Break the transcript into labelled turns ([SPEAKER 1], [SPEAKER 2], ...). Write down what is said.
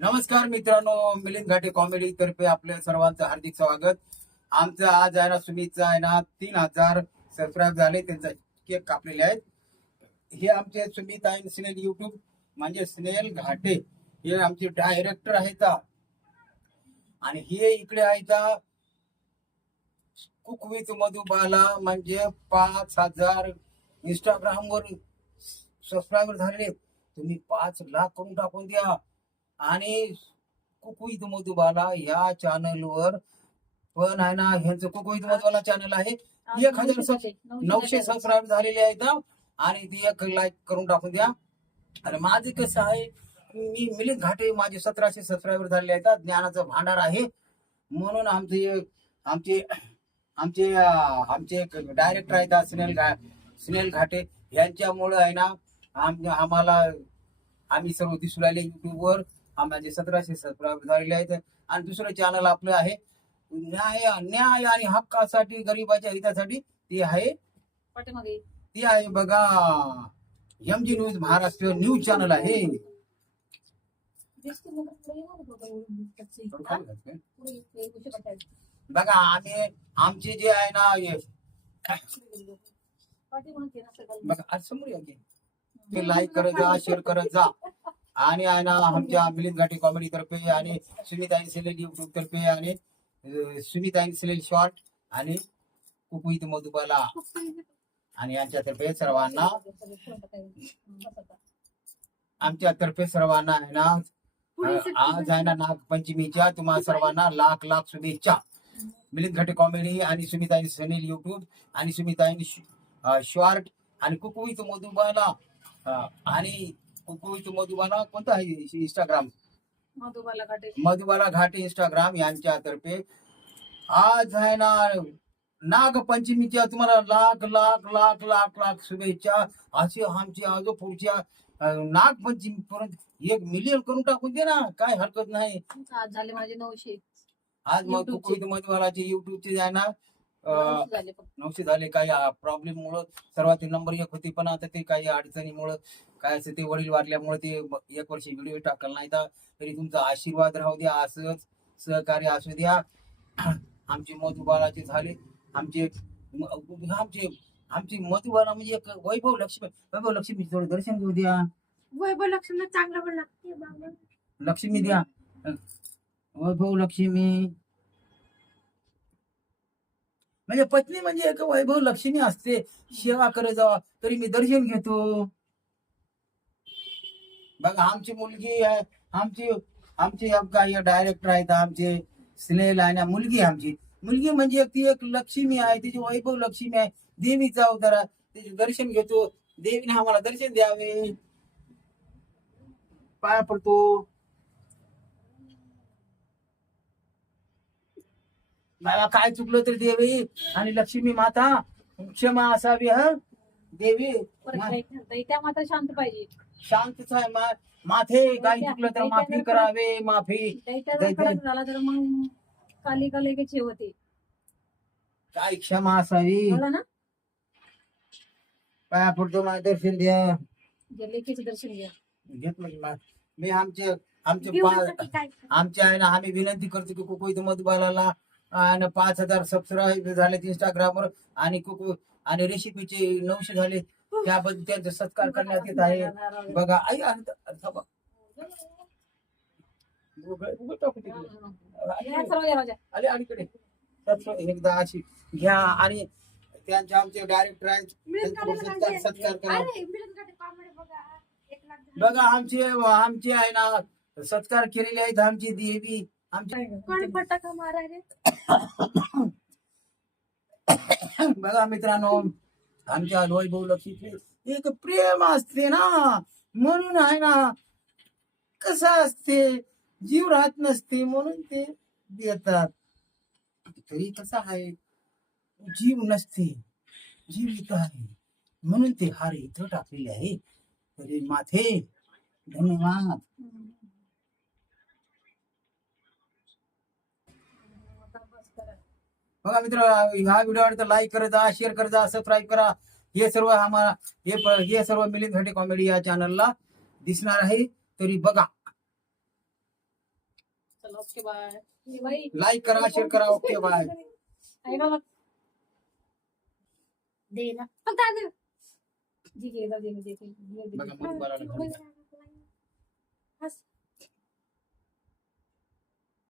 [SPEAKER 1] नमस्कार मित्रांनो मिलिंद घाटे कॉमेडी तर्फे आपल्या सर्वांचं हार्दिक स्वागत. आमचं आज आहे ना सुमितचा आहे ना तीन हजार सबस्क्राईब झाले त्यांचा केक कापलेले आहेत. हे आमचे सुमित आहे स्नेल युट्यूब म्हणजे स्नेल घाटे. हे आमचे डायरेक्टर आहेत. आणि हे इकडे आहेत. कुक विथ मधुबाला म्हणजे पाच हजार इंस्टाग्राम वर सबस्क्राईबर झाले तुम्ही पाच लाख करून टाकून द्या. आणि कुकवित मधुबाला या चॅनल वर पण आहे ना ह्यांचं कुकवित मधुबाला चॅनल आहे. एक हजार सब- नऊशे सबस्क्राईब झालेले आहेत. आणि ती एक लाईक करून टाकून द्या. आणि माझे कसं आहे मी मिलिंद घाटे माझे सतराशे सबस्क्रायबर झालेले आहेत ज्ञानाचं भांडार आहे. म्हणून आमचे आमचे आमचे आमचे डायरेक्टर आहेत सुनील घा सुनील घाटे. यांच्यामुळे आहे ना आम आम्हाला आम्ही सर्व दिसू राहिले युट्यूबवर आम्हाला सतराशे सबस्क्राईबर झालेले आहेत. आणि दुसरं चॅनल आपलं आहे. न्याय न्याय आणि हक्कासाठी गरिबाच्या हितासाठी ते आहे. ती आहे बघा. M G news Maharashtra news channel आहे. बघा आम्ही आमचे जे आहे ना. बघा आज समोर लाईक करत जा शेअर करत जा. आणि आहे ना आमच्या मिलिंद घाटे कॉमेडी तर्फे आणि सुनीताई सिलेल युट्यूब तर्फे आणि अं, सुनीताई सिलेल शॉर्ट आणि कुकुईत मधुबाला. आणि यांच्यातर्फे सर्वांना आमच्या तर्फे सर्वांना आहे ना आज आहे ना नागपंचमीच्या तुम्हा सर्वांना लाख लाख शुभेच्छा. मिलिंद घाटे कॉमेडी आणि सुमिताई सनील युट्यूब आणि सुमिताई शॉर्ट आणि कुकुईत मधुबाला. आणि कुकुईत मधुबाला कोणता आहे? इंस्टाग्राम
[SPEAKER 2] मधुबाला घाटे.
[SPEAKER 1] मधुबाला घाटे इंस्टाग्राम यांच्यातर्फे. आज आहे ना नागपंचमीच्या तुम्हाला लाख लाख लाख लाख लाख शुभेच्छा. असे आमचे आजो पुढच्या अं, नागपंचमी पर्यंत एक मिलियन करून टाकून दे ना. काय हरकत नाही.
[SPEAKER 2] आज झाले माझे नऊशे.
[SPEAKER 1] आज मग. कुकुईत मधुबालाचे युट्यूबचे आहे ना.
[SPEAKER 2] नऊशे झाले
[SPEAKER 1] काही प्रॉब्लेम मुळे सर्वात नंबर एक होते पण आता ते काही अडचणीमुळं काय असं ते वडील वारल्यामुळे ते एक वर्ष व्हिडिओ टाकला नाही. तर तरी तुमचा आशीर्वाद राहू द्या असंच सहकार्य असू द्या. आमचे मधुबालाचे झाले. आमचे आमचे आमची मधुबाला म्हणजे एक वैभव लक्ष्मी वैभव लक्ष्मी थोडं दर्शन घेऊ द्या.
[SPEAKER 3] वैभव लक्ष्मण चांगलं पण लागते बाबा.
[SPEAKER 1] लक्ष्मी द्या. वैभव लक्ष्मी. म्हणजे पत्नी म्हणजे एक वैभव लक्ष्मी असते. सेवा करत जावा तरी मी दर्शन घेतो. बघा आमची मुलगी आहे आमची आमची काही डायरेक्टर आहेत आमचे स्नेल आणि मुलगी आमची. मुलगी म्हणजे ती एक लक्ष्मी आहे तिची वैभव लक्ष्मी आहे. देवीचा अवतार आहे तिचे दर्शन घेतो. देवीने आम्हाला दर्शन द्यावे. पाया पडतो. मला काय चुकलं तर देवी आणि लक्ष्मी माता क्षमा असावी ह? देवी
[SPEAKER 2] परत
[SPEAKER 1] मा-
[SPEAKER 2] दैत्या मात्र शांत पाहिजे.
[SPEAKER 1] शांतच आहे मा- माथे काय चुकलं तर माफी करावे माफी.
[SPEAKER 2] दैत्य- कडक झाला तर मग काली का लगेच हे होते.
[SPEAKER 1] काय क्षमा असावी?
[SPEAKER 2] झालं ना?
[SPEAKER 1] पाया पडतो मला दर्शन द्या
[SPEAKER 2] जे दर्शन घ्या.
[SPEAKER 1] घेतलं की मा- मी आमचे आमचे पा-
[SPEAKER 3] जीवनासाठी काय?
[SPEAKER 1] आमचे आहे ना आम्ही विनंती करतो की कुकू इथं मधुबालाला आणि पाच हजार सबस्क्राईब झाले इंस्टाग्रामवर आणि कुकू आणि रेसिपीचे नऊशे झाले. त्याबद्दल त्यांचा सत्कार करण्यात येत आहे. बघा आई अलीकडे एकदा अशी घ्या. आणि त्यांचे आमचे डायरेक्टर सत्कार करा.
[SPEAKER 3] बघा.
[SPEAKER 1] आमचे आमचे आहे ना सत्कार केलेले आहेत आमची देवी. आमचे
[SPEAKER 3] कोण फटाका मारा रे
[SPEAKER 1] बघा मित्रांनो आमच्या वैभव लक्ष्मीचे एक प्रेम असते ना म्हणून आहे ना कसं असते? जीव राहत नसते म्हणून ते देतात. तरी कसं आहे? जीव नसते जीव इथं आहे म्हणून ते हार इथं टाकलेले आहे. तरी माथे धन्यवाद. बघा मित्र ह्या व्हिडिओ आवडता लाईक करत जा शेअर करत जा सबस्क्राईब करा. हे सर्व आम्हाला हे हे सर्व मिलिंद घाटे कॉमेडी या चॅनलला दिसणार आहे. तरी बघा. लाईक करा शेअर करा ओके बाय
[SPEAKER 2] ऐका